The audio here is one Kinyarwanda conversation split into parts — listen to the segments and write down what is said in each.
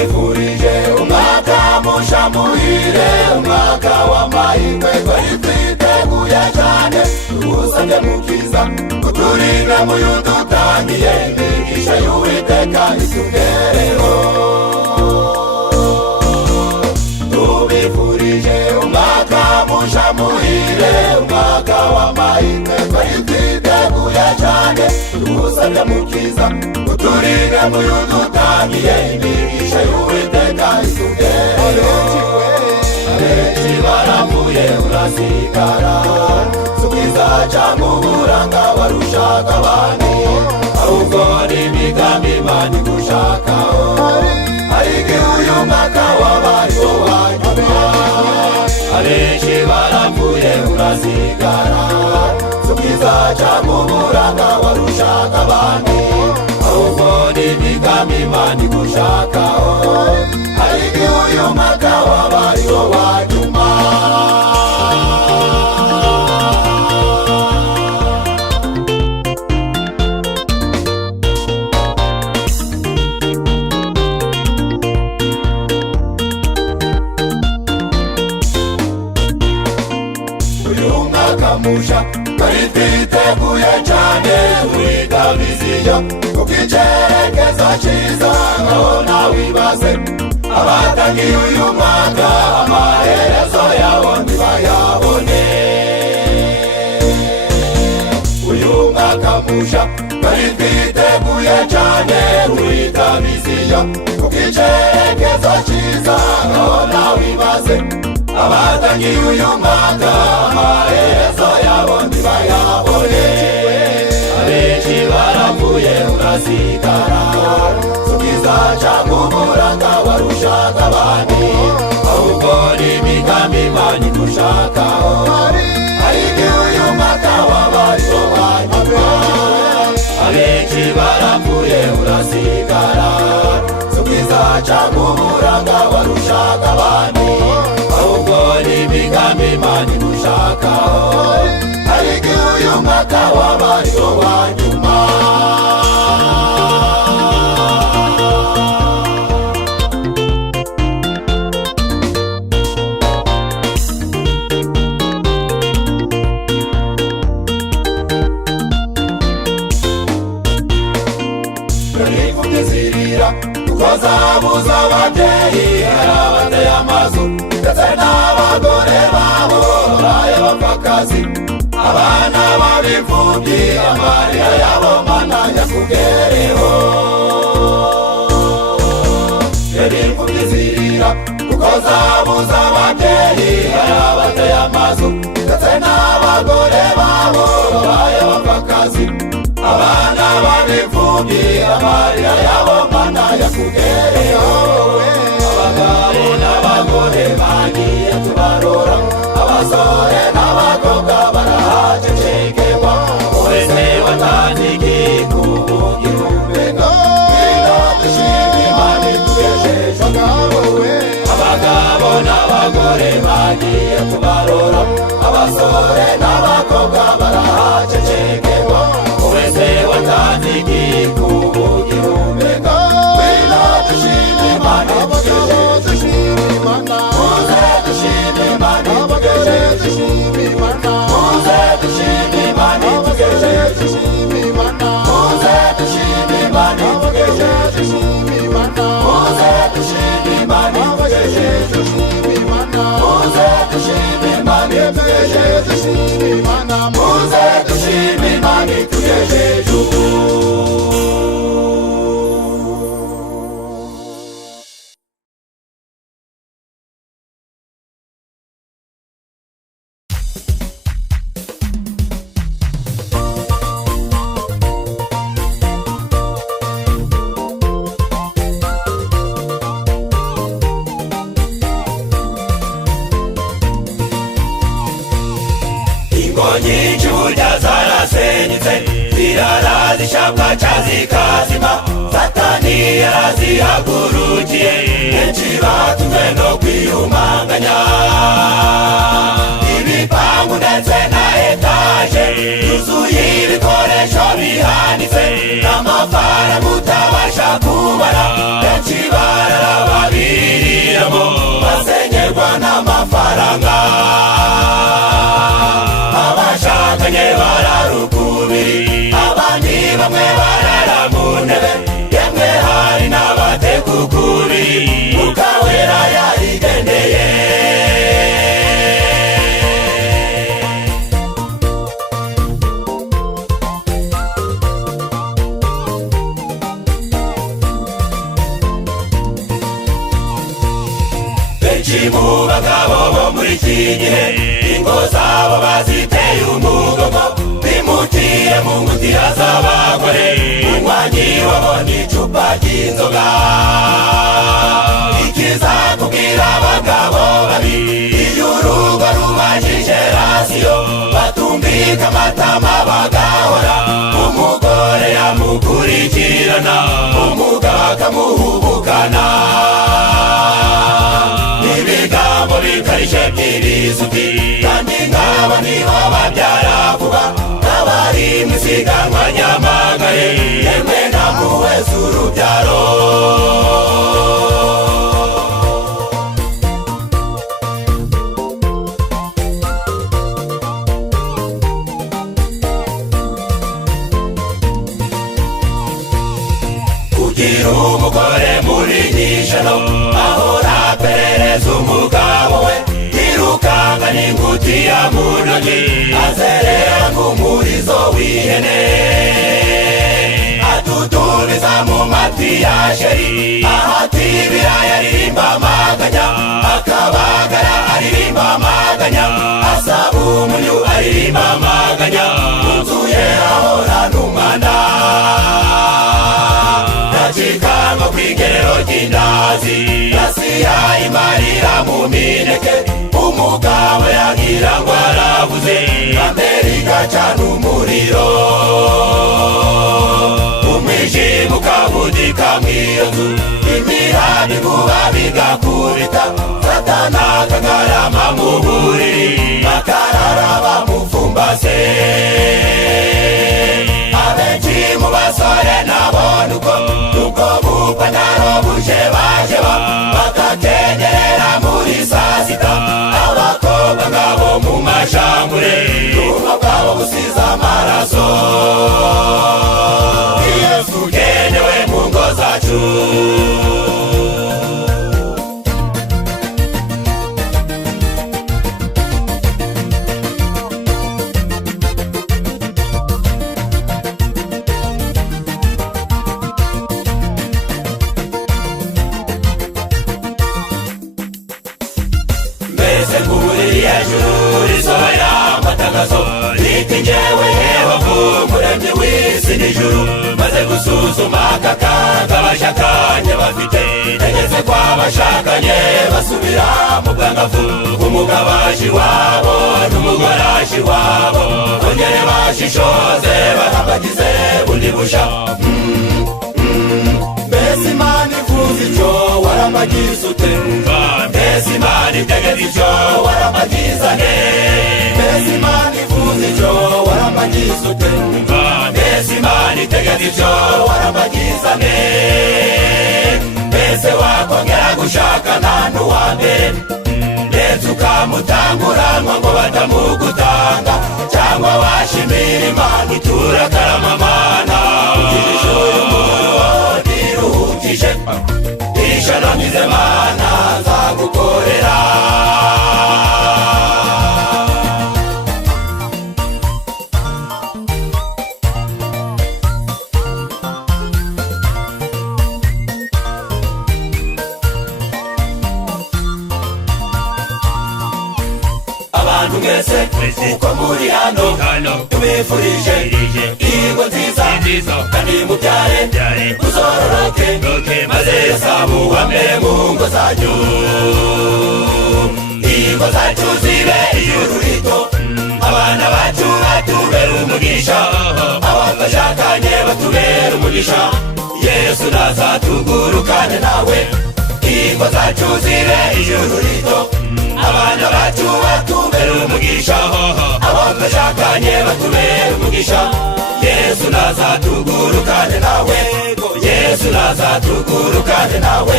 tubifurije umwaka musha muhire, umwaka w'amahirwe twari twiteguye cyane. Tugusabye mukiza uturinde muyu dutangiye, imigisha y'Uwiteka itugereho. Tubifurije umwaka musha muhire, umwaka w'amahirwe twari twiteguye cyane. Tugusabye mukiza uturinde muyu dutangiye, imigisha y'Uwiteka itugereho. Abenshi barapfuye urasigara, subiza cyangwa uburanga warushaga abandi, ahubwo ni imigambi Imana igushakaho. Hari igihe uyu mwaka wabaye uwanyuma. Abenshi barapfuye urasigara, subiza cyangwa uburanga warushaga abandi, ahubwo ni imigambi Imana igushakaho. Hari igihe uyu mwaka wabaye uwanyuma. Musha twari twiteguye cyane, twiga viziyo kuko icyerekezo cyiza. Ngaho nawe wibaze abatangiye uyu mwaka, amaherezo yabo ntibayabone. Uyu mwaka musha twari twiteguye cyane, twiga viziyo kuko icyerekezo cyiza. Ngaho nawe wibaze abatangiye uyu mwaka, amaherezo yabo ntibayabone. Abenshi barapfuye urasigara, subiza cyangwa uburanga warushaga abandi, ahubwo ni imigambi Imana igushakaho. Hari igihe uyu mwaka wabaye uwanyuma. Abenshi barapfuye urasigara, subiza cyangwa uburanga warushaga abandi, ahubwo ni imigambi Imana igushakaho. Hari igihe uyu mwaka wabaye uwanyuma. Imfubyi zirira kuko zabuze ababyeyi, hari abateye amazu ndetse n'abagore babo babaye abapfakazi. Abana b'imfubyi amarira yabo Mana yakugereho. Imfubyi zirira kuko zabuze ababyeyi, hari abateye amazu ndetse n'abagore babo babaye abapfakazi. Abana b'imfubyi amarira yabo Mana yakugereho. Abagabo n'abagore bagiye tubarora, abasore n'abakobwa barahacecekerwa. Wese watanze igikubugira umenga, twina dushima Imana itugejeje ngaho. Abagabo n'abagore bagiye tubarora, abasore n'abakobwa barahacecekerwa. Wese watanze igikubugira umenga, twina dushima Imana itugejeje. Muze dushime Imana itugejeje. Muze dushime Imana itugejeje. Muze dushime Imana itugejeje. Muze dushime Imana itugejeje. Muze dushime Imana itugejeje. Muze dushime Imana itugejeje. Nyinshi burya zarasenyutse, zirara zishapwa cyazikazima. Satani yarazihagurukiye, benshi batumwe no kwiyumanganya. Ibipangu ndetse na etaje yuzuye ibikoresho bihanitse, n'amafaranga utabasha kubara, benshi bararaba n'amafaranga. Abashakanye bararukubiri, abandi bamwe barara mu ntebe, yemwe hari n'abatekukubiri, Mwuka Wera yarigendeye. Benshi mu bagabo bo muri iki gihe, ingo zabo baziteye umugogo, bimutiye mu ngutiya z'abagore, umunywanyi wabo n'icupa ry'inzoga. Ikizakubwira abagabo babi, iyo urugo rubajije rasiyo, batumvika amatama bagahora, umugore yamukurikirana, umugabo akamuhubukana. Ibigambo bikarishye by'ibisuti, kandi nk'aba nibo babyara vuba, n'abari mu isiganwa ry'amagare, yemwe namwe z'urubyaro. Kugira umugore muri nijoro, ahora aperereza umugabo we, yirukanga n'ingutiya mu ntoki, azerera nk'umurizo w'ihene, atutubiza mu matwi ya sheri, ahatibira yaririmba amaganya, akabagara aririmba amaganya, asaba umunyu aririmba amaganya, munzu ye ahorana umwanda. Nacikanwa kw'igerero ry'indazi, rasiya imarira mu mineke, umugabo yagira ngo aravuze, Amerika cana umuriro, umwijima ukabudika mw'iyo nzu, imirambi inkuba bigakubita, Satana akagarama mu buriri, bakarara bamupfumbase. Abenshi mu basore nabona uko bupantaro bujebajeba, bakakengerera muri saa sita, abakobwa ngabo mu mashambure, ubuzima bwabo busize amaraso. Yesu ukenewe mu ngo zacu. Riti njyewe Yehova umuremyi w'isi n'ijuru, maze gusuzuma aka kaga abashakanye bafite, tegetse ko abashakanye basubira mu bwangavu, umugabaji wabo n'umugoraji wabo, bongere bashishoze barambagize bundi busha. Mbese Imana ivuze icyo warambagiza ute? Mbese Imana itegeka icyo warambagiza nte? Mbese Imana ivuze icyo warambagiza ute? Mbese Imana itegeka icyo warambagiza nte? Mbese wakongera gushakana n'uwa mbere, ndetse ukamutanguranwa ngo batamugutanga, cyangwa washimira Imana itura karamamana, ugirisha uyu muntu niruhukije, ishano ngize Mana nzagukorera. Abantu mwese uko muri hano, tubifurije ingo nziza, kandi mubyare muzororoke, maze Yosabu wambere mu ngo zanyu. Ingo zacu zibe ijuru rito, abana bacu batubere umugisha, abo bashakanye batubere umugisha, Yesu nazatugurukane nawe. Ingo zacu zibe ijuru rito, abana bacu batubere umugisha, abo bashakanye batubere umugisha, Yesu nazatugurukane nawe. Yesu nazatugurukane nawe.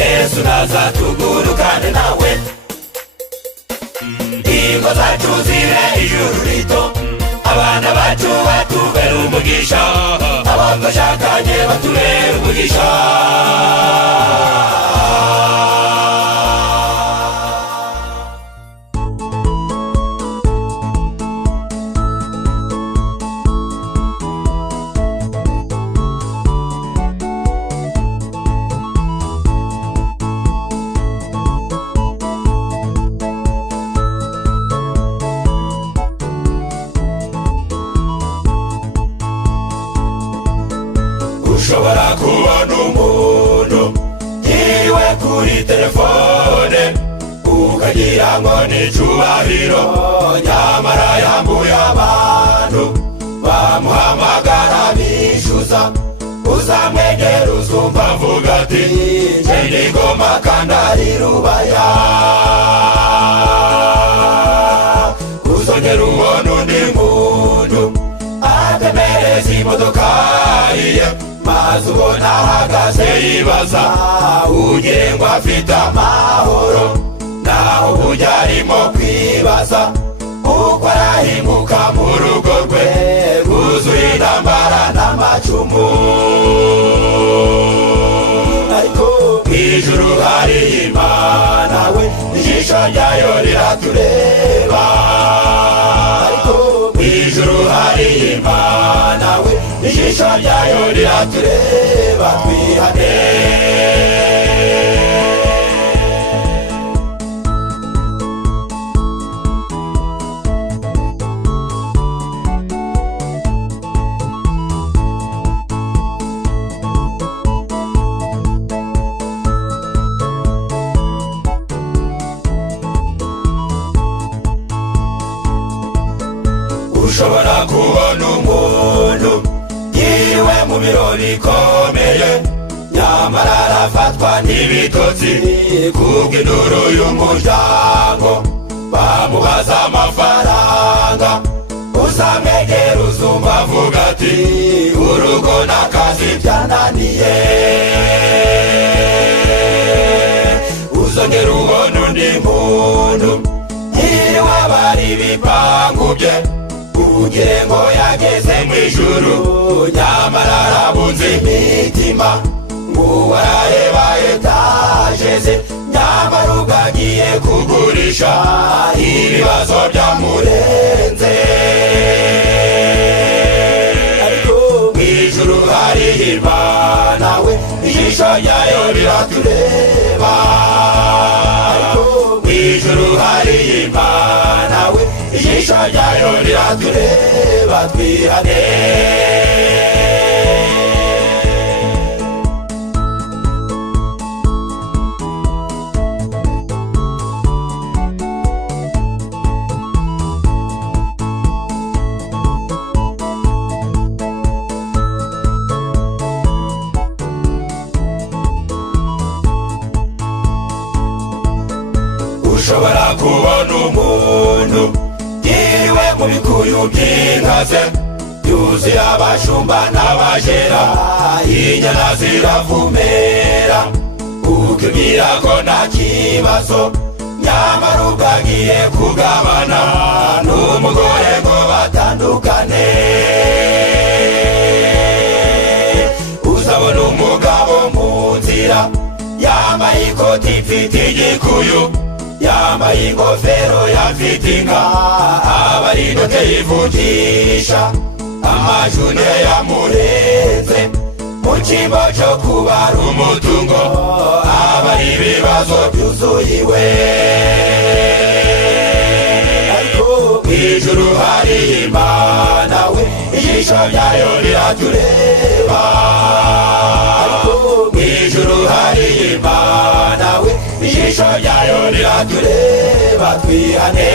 Yesu nazatugurukane nawe. zacu zibe ijuru rito, abana bacu batubere umugisha, abo twashakanye batubere umugisha. Ushobora kubona umuntu yiriwe kuri telefone ukagira ngo ni icubahiro, nyamara yambuye abantu bamuhamagara bishyuza. Uzamwegera uzumva avuga ati nje ndi Ngoma kandi ari Rubaya. Uzongera ubona undi muntu atemereza imodoka ye, maze ubona ahagaze yibaza ugire ngo afite amahoro, naho burya arimo kwibaza uko arahinguka mu rugo rwe rwuzuye intambara n'amacumu. Ariko mw'ijuru hari Imana we, ijisho ryayo riratureba. Ariko mw'ijuru hari Imana we, ijisho ryayo riratureba. Twihane ushobora kubona umuntu yiriwe mu birori bikomeye, nyamara arafatwa n'ibitotsi kubw'induru y'umuryango bamubaza amafaranga. Uzamwegera uzumva avuga ati urugo n'akazi byananiye. Uzongera ubona undi muntu yiriwe abari ibipangu bye ugire ngo yageze mu ijuru, nyamara arabunze imitima nguwo arareba etaje ze, nyamara ubwo agiye kugurisha ibibazo byamurenze. Ariko mw'ijuru hari Imana we, ijisho ryayo riratureba. Ariko mw'ijuru hari Imana we, ijisho ryayo riratureba. Twihane ushobora kubona umuntu yiriwe mu bikuyu by'inkaze yuzuye abashumba n'abajera, inyana ziravumera ukibwira ko nta kibazo, nyamara ubwo agiye kugabana n'umugore ngo batandukane. Uzabona umugabo mu nzira yambaye ikoti ifite igikuyu, yambaye ingofero yafite inka, abari indoke yivugisha, amajune yamurenze mu cyimbo cyo kubara umutungo, abari ibibazo byuzuye iwe. Ariko mw'ijuru hari Imana we, ijisho ryayo riratureba. Ariko mw'ijuru hari Imana we, ijisho ryayo riratureba. Twihane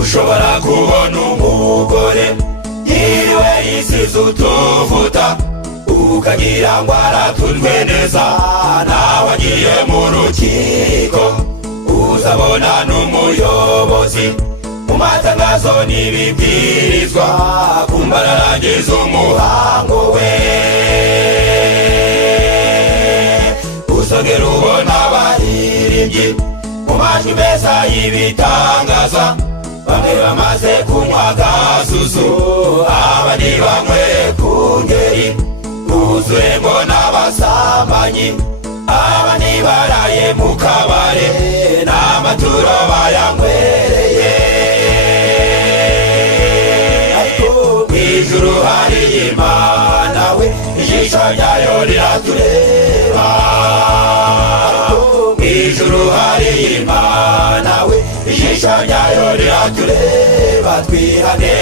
ushobora kubona umugore yiriwe wisize utuvuta ukagira ngo aratunzwe neza, nawe agiye mu rukiko uzabona n'umuyobozi mu matangazo n'ibibwirizwa kumva ararangiza umuhango we. Uzongera ubona abaririmbyi mu majwi meza y'ibitangaza, bamwe bamaze kunywa gasusu abandi banywe ku ngeri, uzuyemo n'abasambanyi abandi baraye mu kabare n'amaturo bayanywereye. Ariko mw'ijuru hari Imana we, ijisho ryayo riratureba. Mw'ijuru hari Imana we, ijisho ryayo riratureba, twihane.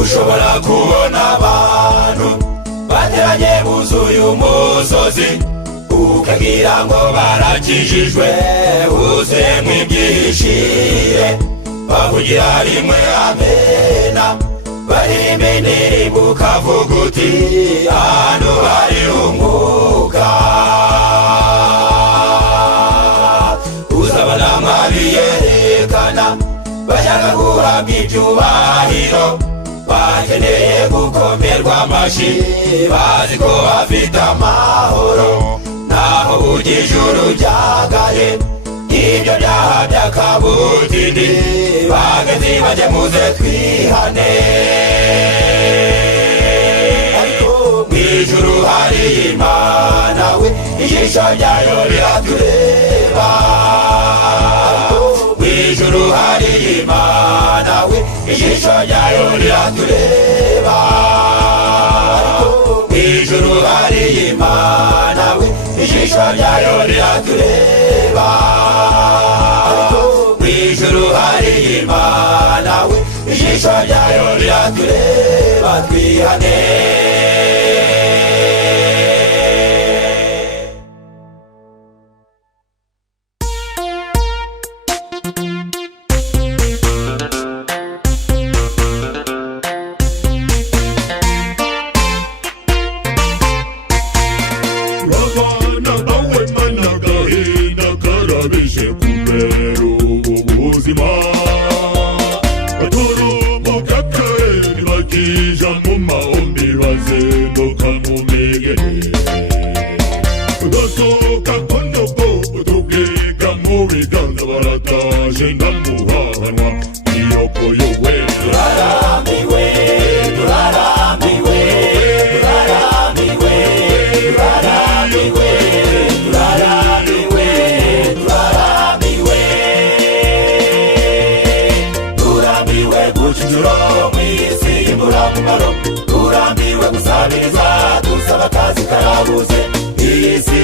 Ushobora kubona abantu bateranye buzuye umusozi, ukagira ngo barakijijwe uzuyemwo ibyishire, bavugira rimwe amena, baririmba indirimbo ukavuga uti ahantu hari umwuka. Uzabona mwabiyerekana bashaka guhabwa ibyubahiro, bakeneye gukomerwa amashi, bazi ko bafite amahoro, naho burya ijuru ryagaye ibyo byaha by'akabutindi. Bagenzi bajye muze twihane. Ariko mw'ijuru hari Imana we, ijisho ryayo riratureba. Mw'ijuru hari Imana we, ijisho ryayo riratureba. Mw'ijuru hari Imana we, ijisho ryayo riratureba. Mw'ijuru hari Imana we, ijisho ryayo riratureba, twihane. Turambiwe gusabiriza dusaba akazi karabuze, iyisi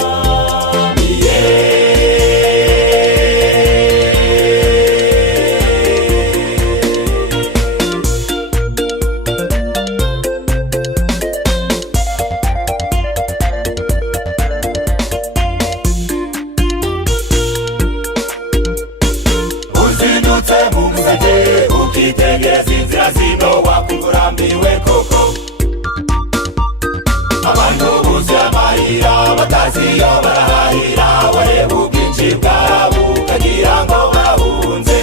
iraturamiye. Ukitegereza inzira zino wakurambiwe koko, abantu buzuye amarira batazi iyo barahahira, wareba ubwinshi bwabo ukagira ngo bahunze.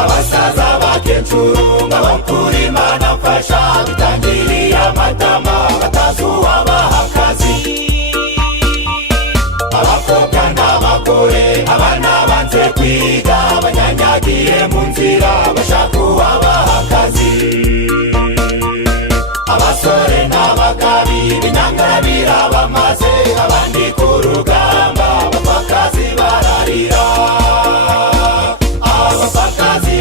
Abasaza bakecuru ngabakura Imana mfasha, bitangiriye amatama batazi uwabaha akazi. Abakobwa n'abagore, abana banze kwiga, abanyanyagiye mu nzira bashaka uwabaha akazi. Abasore n'abagabi b'inyangarabira bamaze, abandi ku rugamba abapfakazi bararira. Abapfakazi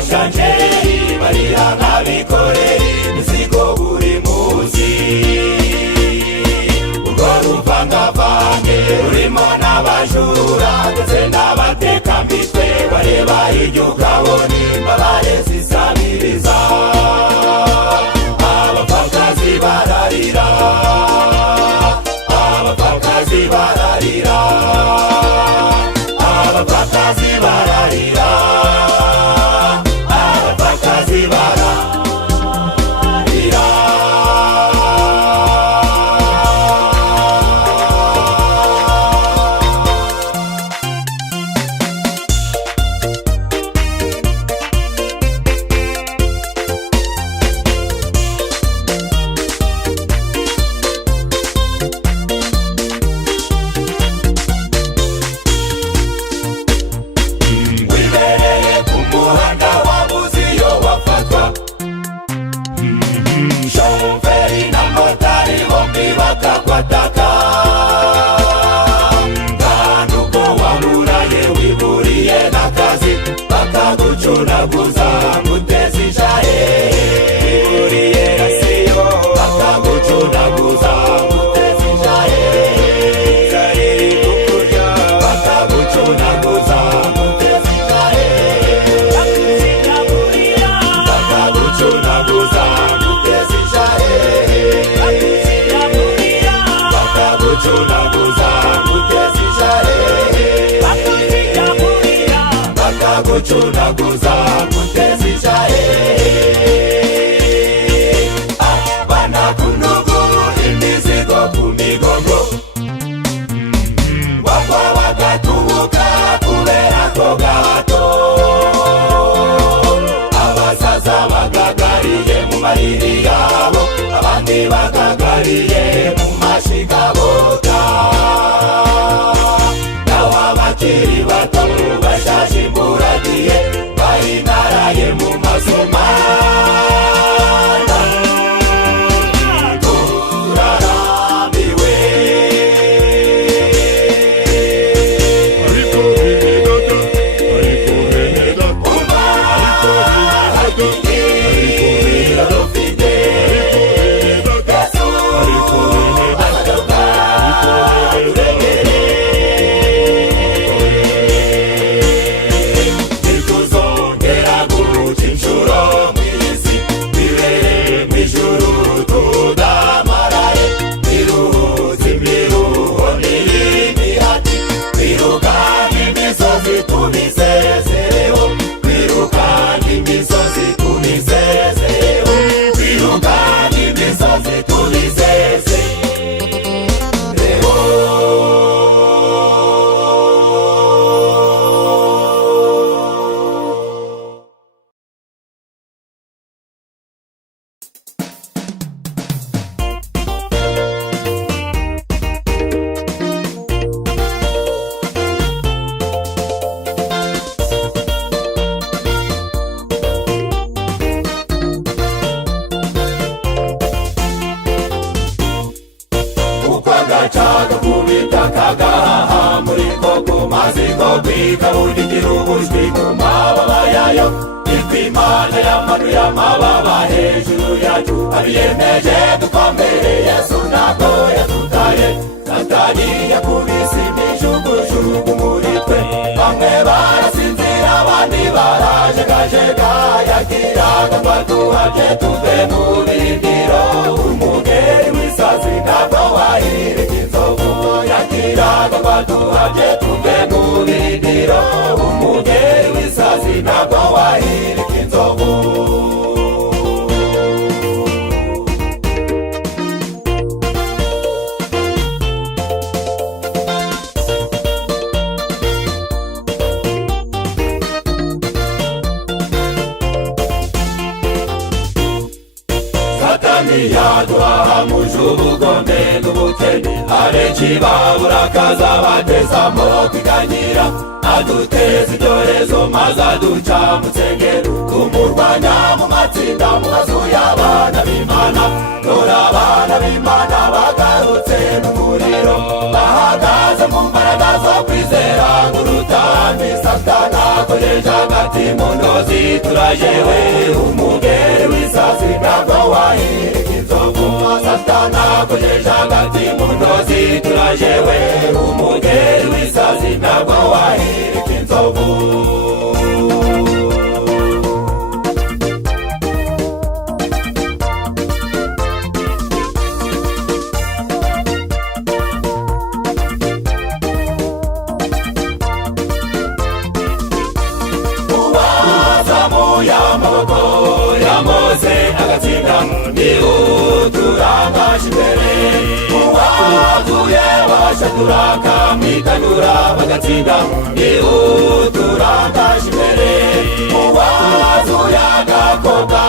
bashanje barira nk'abikorera imizigo buri munsi. Urwo ruvangavange rurimo n'abajura ndetse n'abatekamitwe bareba hirya ukabona imbabare zisabiriza. Abapfakazi bararira, abapfakazi bararira, abapfakazi bararira, abapfakazi bararira. Shoferi na motari bombi bakakwataka, nganduko wamuraye wiburiye n'akazi bakagucunaguza nguteza ishahe. Wiburiye asiyo bakagucunaguza nguteza ishahe. Zariri kukurya bakagucunaguza nguteza ishahe. Bakagucunaguza bakagucunaguza nguteza ishahe. Bakagucunaguza nguteza ishahe. Abana kunugu imizigo ku migongo bagwa bagatubuka kubera ko gahato. Abasaza bagagariye mu mariri yabo, abandi bagagariye mu mashigabota. Naho abakiri bato bashaje imburagihe barinaraye mu masomana. Turarambiwe ariko bene data, ariko bene data, ariko bene data, gacaga kubita kagahaha muri koko mazigo kwikabudikira ubujwi ku mababa yayo. Imana yamanuye amababa hejuru yacu, abiyemeje dukomere. Yesu ntabwo yadutaye, Satani yakubise imijugujugu muri twe. Bamwe barasinzira abandi barajegajega, yagiraga ngo atuhate tuve mu birindiro. Umugeri w'isazi ntabwo wahirika inzovu, yagiraga ngo atuhate tuve mu birindiro. Umugeri w'isazi ntabwo wahirika inzovu. Satani yaduhahamuje ubugome n'ubukene, abenshi babura akazi abatezamo kwiganyira. Aduteza ibyorezo maze aduca mu nsengero, tumurwanya mu matsinda mu mazu y'abana b'Imana. Dore abana b'Imana bagarutse n'umuriro, bahagaze mu mbaraga zo kwizera nk'urutambisa. satani akoresha hagati mu ntozi turajewe umugeri w'isazi ntabwo wahirika inzovu satani akoresha hagati mu ntozi turajewe umugeri w'isazi ntabwo wahirika inzovu y'amaboko yamoze agatsinda niuturangaje imbere uwavuye bashatura kamwitanura bagatsinda niuturangaje imbere uwazuye agakobwa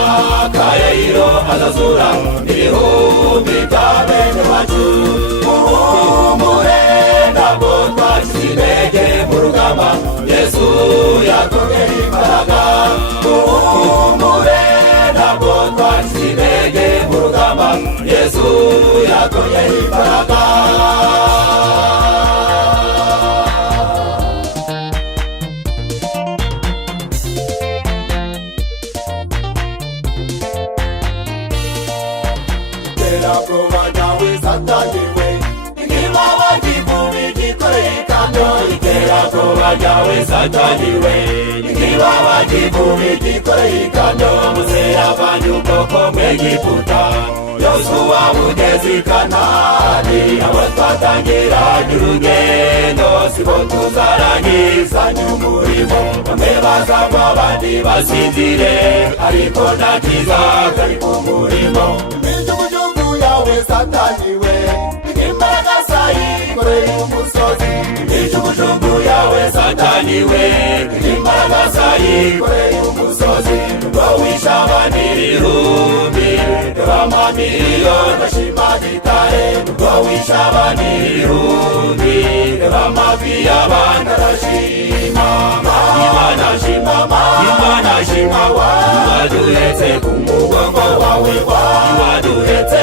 ka Yayiro azazura n'ibihumbi bya bene wacu muhumure ntabwo twashyize intege mu rugamba Yesu yatongera imbaraga muhumure ntabwo twashyize intege mu rugamba Yesu yatongera imbaraga terabwoba ryawe satani we niba wagivuye gikoreye ikamyo iterabwoba ryawe satani we niba wagivuye gikoreye ikamyo museravanye ubwoko bw'Egiputa Yosuwa mugeze i Kanani abo twatangiranye urugendo sibo tuzarangizanya umurimo bamwe bazagwa abandi basinzire ariko nta kiza kari ku murimo imijugujugu yawe satani we imbaraga zayikoreye umusozi imijugujugu yawe satani we imbaraga zayikoreye umusozi ngo wishe abandi ibihumbi b'amamiliyoni bashima gitare ngo wishe abandi ibihumbi b'amavi y'abandi arashima Imana shima Imana shima waduhetse ku mugongo wawe waduhetse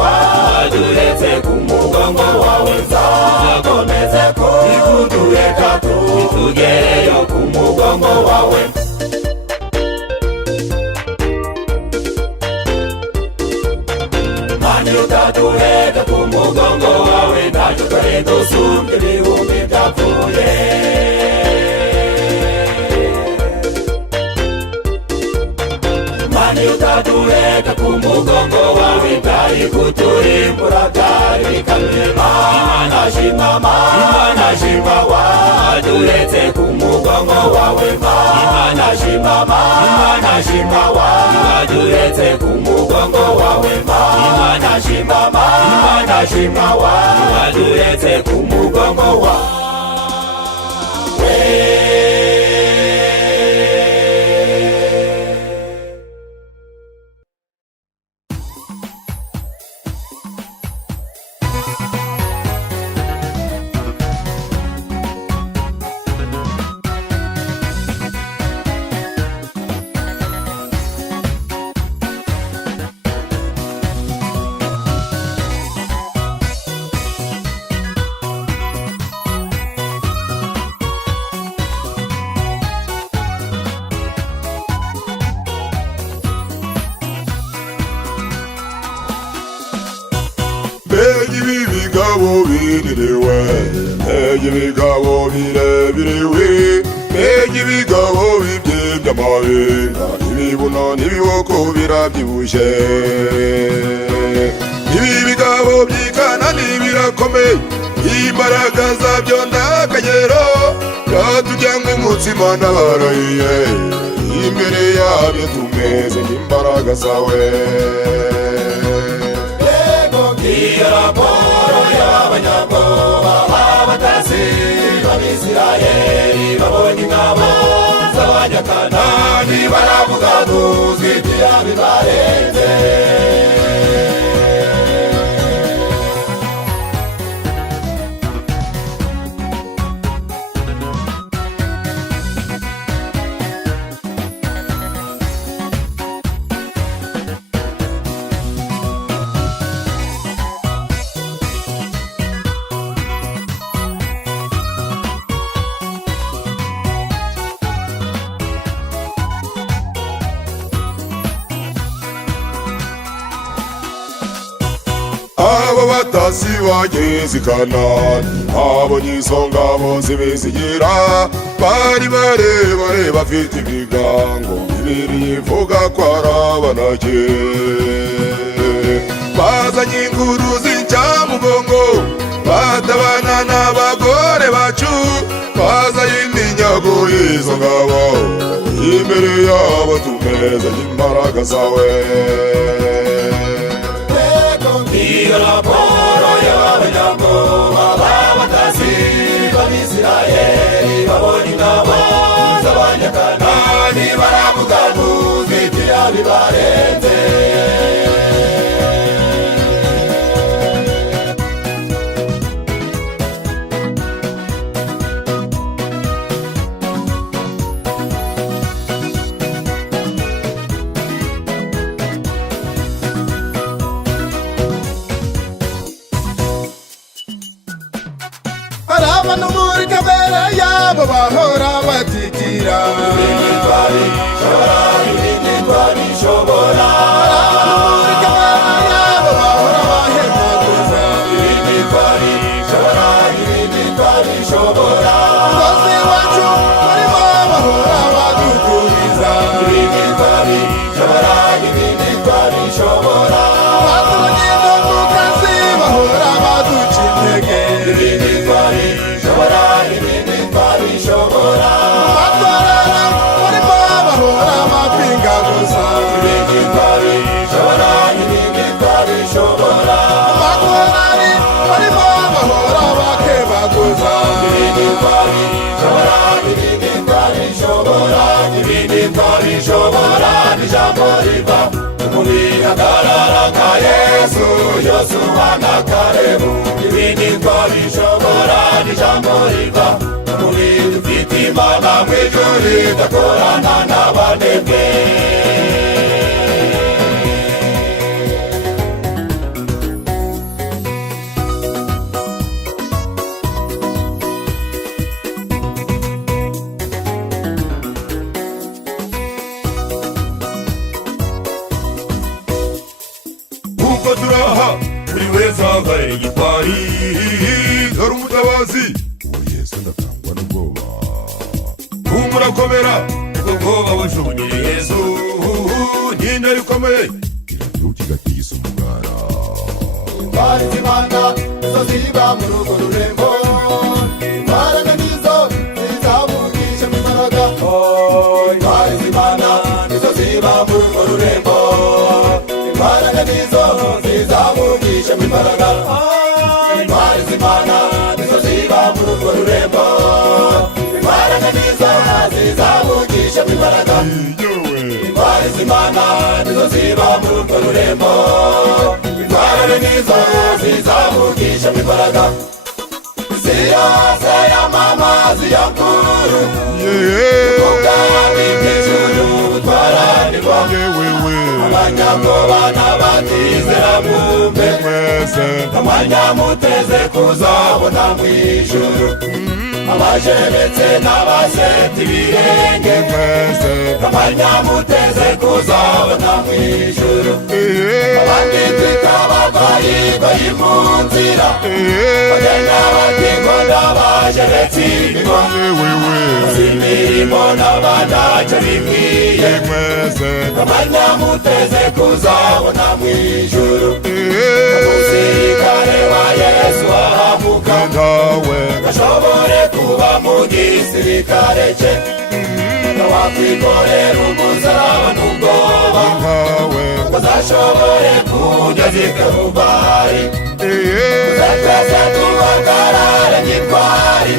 waduhetse ku mugongo wawe zakomeze ko ikuduheka tugereyo ku mugongo wawe mani utaduheka ku mugongo wawe ntacyo twari dusumbye ibihumbi byapfuye mani utaduheka ku mugongo wawe byari kuturimbura byari bikamye Imana shima waduhetse ku mugongo wawe Imana shima waduhetse ku mugongo wawe Imana shima waduhetse ku mugongo wawe ibigabo biririwe ibigabo birebiriwe ibigabo bibyimba amabere ibibuno n'ibiboko birabyibushye ibi bigabo by'ikanani birakomeye imbaraga zabyo ndakagero byatujyanywe umutsima n'abarahiye imbere yabyo tumeze n'imbaraga zawe iyo raporo y'abanyabwoba b'abatasi b'Abisirayeli babonye ingabo z'Abanyakanani baravuga tuzitira bibarenze abatasi bageze i Kanani, abonye izo ngabo zibizigira, bari barebare bafite ibigango, Bibiliya ivuga ko ari abanage. Bazanye inguru z'incamugongo, batabana n'abagore bacu, bazanye iminyago y'izo ngabo, imbere yabo tumeze imbaraga zawe. Iyo raporo y'abanyabwoba b'abatasi b'Abisirayeli, babonye ingabo z'Abanyakanani, baravuga ntuzitira bibarenze. Abantu muri kamere yabo bahora batitira, Ibindi twabishobora, ibindi twabishobora. abantu muri kamere yabo bahora bahemaguza, Ibindi twabishobora, ibindi twabishobora. umugozi wacu barimo bahora badutumiza, Ibindi twabishobora, ibindi twabishobora. baturanye inkokokazi bahora baduca intege, Ibindi twabishobora, ibindi twabishobora. matorero barimo bahora bapingaguza, Ibindi twabishobora, ibindi twabishobora. makorari barimo bahora bakebaguza, Ibindi twabishobora, ibindi twabishobora. Ibindi twabishobora, n'ijambo riva mu bihagarara nka Yesu, Yosuwa na Kalebu. Ibindi twabishobora, n'ijambo riva mu dufite Imana mw'ijuru idakorana n'abanebwe. Kuko turaha buri wese ahagarariye igitwari, dore umutabazi uwo Yesu ndakangwa n'ubwoba. Humura komera, ubwo bwoba bujugunyire Yesu, n'intare rikomeye irabyuka igatigisa umugara. Intwari z'Imana nizo ziba muri urwo rurembo, imbaraga nizo zizamugisha mu imbaraga. Intwari z'Imana nizo ziba muri urwo rurembo, imbaraga nizo zizamugisha mu imbaraga. Intwari z'Imana nizo ziba muri urwo rurembo, imbaraga nizo zizamugisha mu imbaraga. Intwari z'Imana nizo ziba muri urwo rurembo, imbaraga nizo zizamugisha mu imbaraga. Isi yose yamamaza iyo nkuru, ubwami bw'ijuru butwaranirwa. Abanyabwoba n'abatizera mwumve, amanya muteze kuzabona mw'ijuru. Abajebetse n'abaseta ibirenge, amanya muteze kuzabona mw'ijuru. Abandi twita abarwayi bari mu nzira, bagenda batingo n'abajebetse ibigo, imirimo n'abandacyo bikwiye, amanya muteze kuzabona mw'ijuru. Umusirikare wa Yesu ahamuka, gashobore kuba mu gisirikare cye, wakwikorera umusaraba n'ubwoba, uzashobore kugeza i Karuvali. Uzatwese tuhagarare gitwari,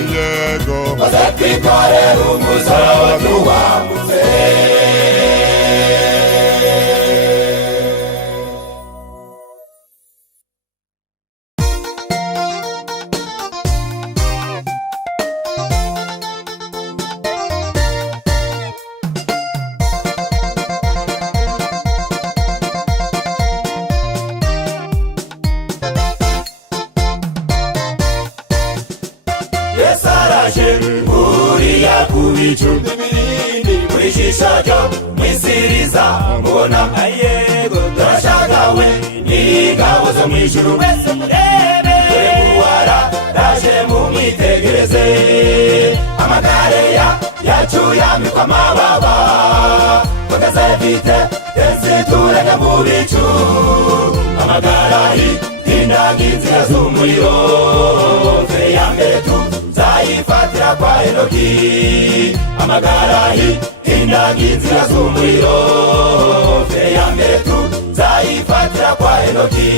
uzatwikorera umusaraba tuwambutse. Uriya ku bicu by'imirindi, muri shisha ryo mw'isiri mwiza mubona ayego turashagawe n'ingabo zo mwijuru mwese murebe dore nguwara raje mumwitegereze amagare yacu yambikwa amababa magaze vite tensituranya mu bicu amagara hindaga inzira z'umuriro fe ya mbere tuzayifatira kwa Enoki amagara hindaga inzira z'umuriro fe ya mbere tuzayifatira kwa Enoki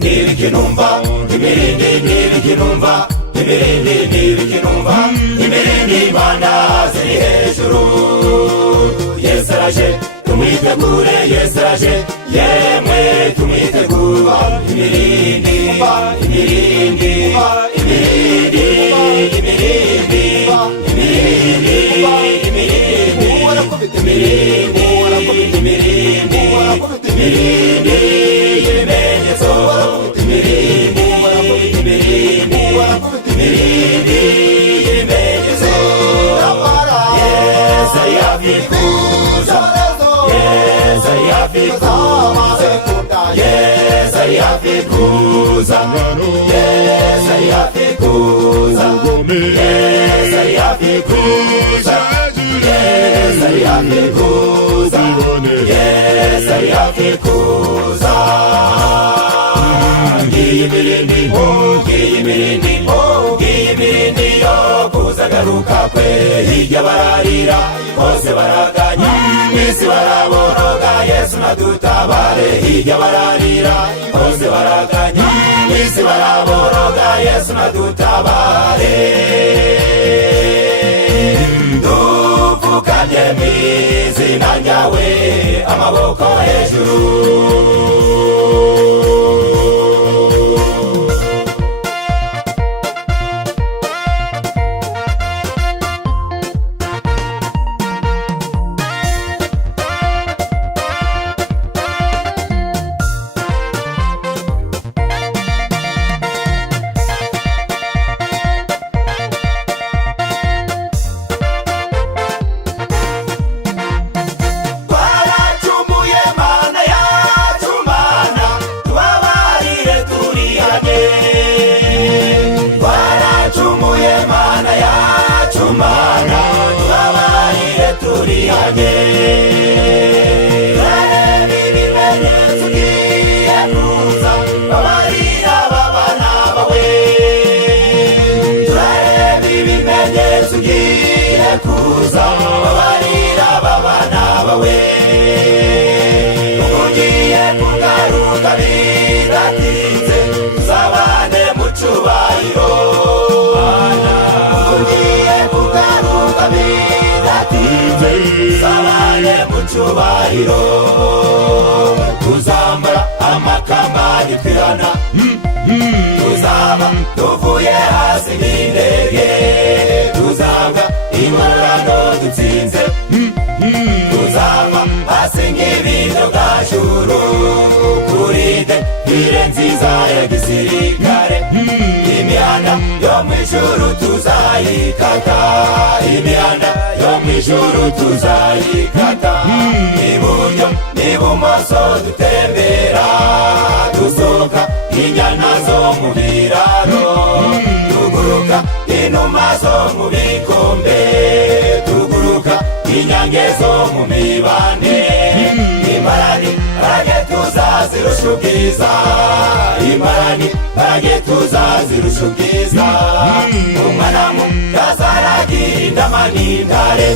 Nibikinumva, imirindi nibikinumva, imirindi nibikinumva, imirindi Imana ziri hejuru. Yesu araje, tumwitegure, Yesu araje, yemwe tumwitegura. Imirindi, imirindi, imirindi, imirindi, imirindi, imirindi, imirindi, imirindi, ibimenyetso imirindi ibimenyetso Yesu yafikuza Yesu yafikuza Yesu yafikuza Yesu yafikuza Yesu yafikuza Yesu yafikuza Yesu yafikuza Imirindi yo kuzagaruka kwe hirya bararira bose baraganya mwisi baraboroga Yesu nadutabare hirya bararira bose baraganya mwisi baraboroga Yesu nadutabare dupfukamye mw'izina ryawe amaboko hejuru babarira babana bawe ugiye kugaruka bidatinze tuzabane mu cubahiro ugiye kugaruka bidatinze tuzabane mu cubahiro tuzambara amakamba gitwirana tuzaba tuvuye hasi n'indege tuzaba ingororano dutsinze tuzaba hasi nk'ibintu bw'ajuru kuride ire nziza ya gisirikare imihanda yo mw'ijuru tuzayikata imihanda yo mw'ijuru tuzayikata iburyo n'ibumoso dutembera dusohoka inyana zo mu biraro tuguruka inuma zo mu bikombe tuguruka inyange zo mu mibande imparani barage tuzazirusha ubwiza imparani barage tuzazirusha ubwiza umwana mu kazaragira indama n'intare